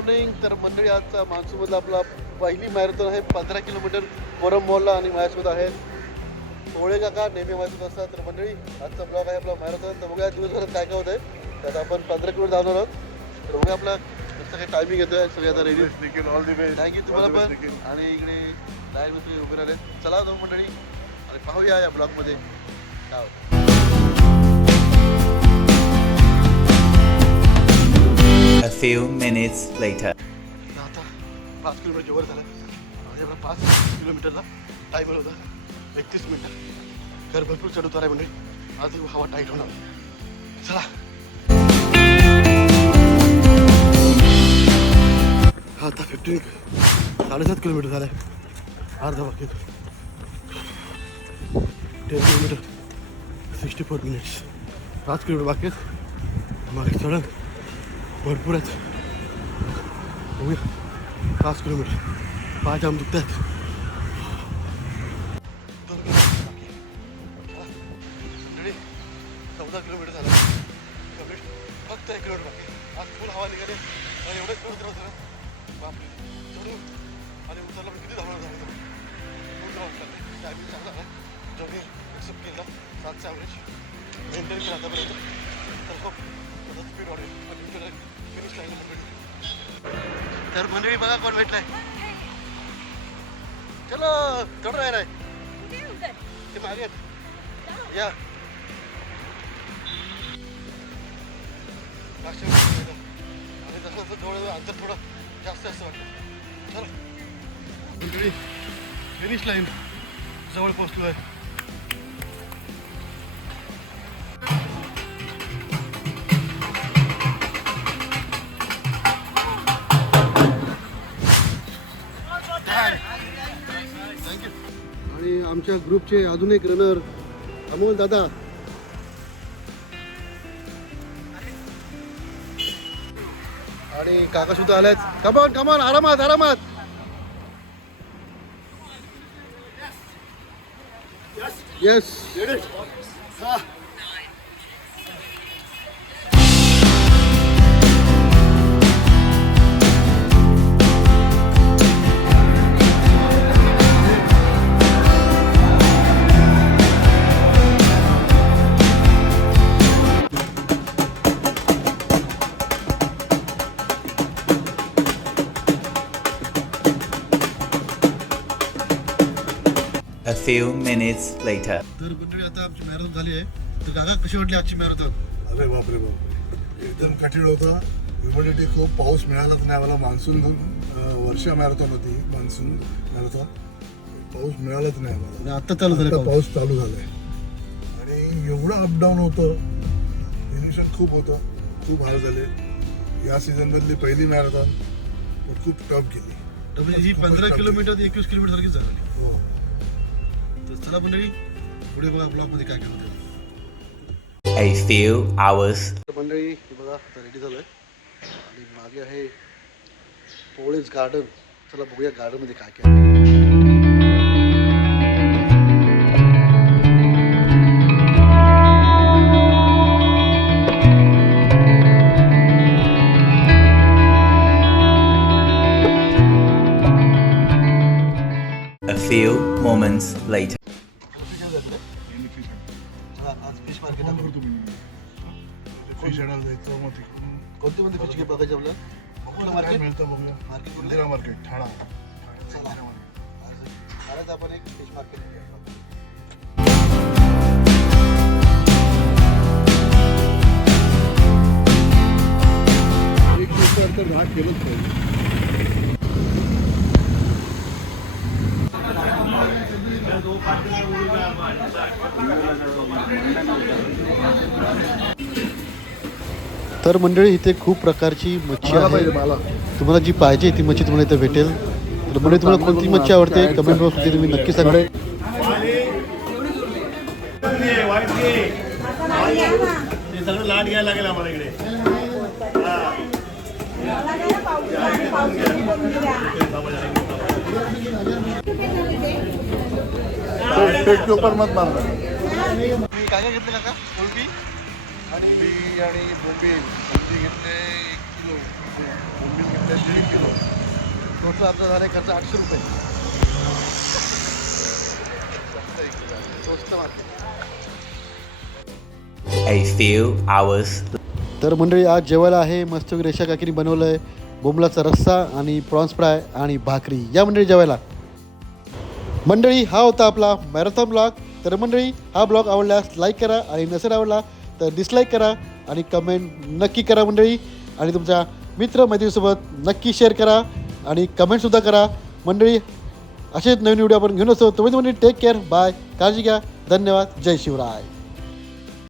Morning. तर मंडळी आजचा मान्सूनमधला आपला पहिली मॅरेथॉन आहे 15 किलोमीटर कोरम मॉलला आणि माझ्यासोबत आहेत पोळे काका नेहमी माझ्यासोबत असतात. तर मंडळी आजचा ब्लॉग आहे आपला मॅरेथॉन. तर बघूया दिवसभरात काय काय होतं आहे. त्यात आपण 15 किलोमीटर धावणार आहोत. तर बघूया आपला कसं काही टायमिंग येतो आहे सगळे आता रेडी. थँक्यू तुम्हाला पण. आणि इकडे लाईव्ह उभे राहिले. चला जाऊ मंडळी आणि पाहूया या ब्लॉगमध्ये काय होतं. A few minutes later. आता 5 किलोमीटर वर झालं. माझ्याकडे 5 किलोमीटरला टायमर होता 31 मिनिटं. घर भरपूर चढ उतार आहे म्हणजे आज हवा टाईट होणार. चला आता 7.5 किलोमीटर झालं आहे. अर्धा बाकी 10 किलोमीटर 64 मिनिट्स. 5 किलोमीटर बाकी आहेत. मग चढण भरपूर आहेत. बघूया 5 किलोमीटर. पाय जाम दुखतात. 14 किलोमीटर झालं कंप्लीट. फक्त 1 किलोमीटर बाकी. आज फुल हवा निघाली आणि एवढं फिरत राहतं ना बापरे. चढून आणि उतरला पण किती धावणार झालं फुल धावून लागले. टायमिंग चांगला आहे. जेवढी एक्सेप्ट केला 7चा ॲव्हरेज मेंटेन केला आतापर्यंत. तर खूप त्याचा स्पीड वाढेल आणि फिनिश लाईन मंडळी. तर मंडळी बघा कोण भेटलाय. चलो चढ राहिलाय ते मागे या. आणि जसं जसं जवळ अंतर थोडं जास्त असं वाटतं. चला मंडळी फिनिश लाईन जवळ पोहोचलो आहे. थँक्यू. आणि आमच्या ग्रुपचे अजून एक रनर अमोल दादा. आणि काका सुद्धा आल्यात. कमॉन कमॉन आरामात आरामात. Yes A few minutes later. तर मंडळी आता आमची मॅरेथॉन झाली आहे. तर काका कशी वाटली आजची मॅरेथॉन. अरे बापरे बापरे एकदम कठीण होतं. ह्युमिडिटी खूप. पाऊस मिळालाच नाही आम्हाला. मान्सून वर्षा मॅरेथॉन होती. मान्सून मॅरेथॉन पाऊस मिळालाच नाही आम्हाला. आणि आता चालू झालं पाऊस चालू झालाय आणि एवढं अपडाऊन होतं. फिनिशन खूप होतं. खूप हाल झाले. या सीझन मधली पहिली मॅरेथॉन खूप टफ गेली. म्हणजे ही 15 किलोमीटर 21 किलोमीटर सारखीच झाली. हो. तर चला मंडळी पुढे बघा ब्लॉगमध्ये काय काय होतं. A few hours. मंडळी बघा आता रेडी झालं आहे आणि मागे आहे पोळेज गार्डन. चला बघूया गार्डनमध्ये काय काय आहे. A few moments later. आज फिश मार्केट आहे. फिश आणायला जायचं मग तिकडून कोणती कोणती फिश घे बघायची आपल्याला. काय मार्केट मिळतं बघूया. मार्केट कुठलं? इंदिरा मार्केट ठाणा. चला आज आपण एक फिश मार्केट एक दिवसावर तर राग केलंच पाहिजे. तर मंडळी इथे खूप प्रकारची मच्छी आहे. तुम्हाला जी पाहिजे ती मच्छी तुम्हाला इथे भेटेल. तर मंडळी तुम्हाला कोणती मच्छी आवडते कमेंट बॉक्समध्ये तुम्ही नक्की सांगा. सगळं लाट घ्यायला लागेल आम्हाला इकडे. पेपर मत मारणार. काय काय घेतलं काका. कोळंबी आणि बोंबील सब्जी घेतले. किलो बोंबील घेतले 1.5 किलो. टोटल आपलं झालं खर्च 800 रुपये. स्वस्त मार्केट. A few hours तर मंडळी आज जेवायला आहे मस्त रेषा काकीने बनवलं आहे बोंबलाचा रस्सा आणि प्रॉन्स फ्राय आणि भाकरी. या मंडळी जेवायला. मंडळी हा होता आपला मॅरेथॉन ब्लॉग. तर मंडळी हा ब्लॉग आवडल्यास लाईक करा आणि नसेल आवडला तर डिसलाईक करा आणि कमेंट नक्की करा मंडळी. आणि तुमच्या मित्रमैत्रिणीसोबत नक्की शेअर करा आणि कमेंटसुद्धा करा मंडळी. असेच नवीन व्हिडिओ आपण घेऊन असतो. तुम्ही मंडळी टेक केअर. बाय. काळजी घ्या. धन्यवाद. जय शिवराय.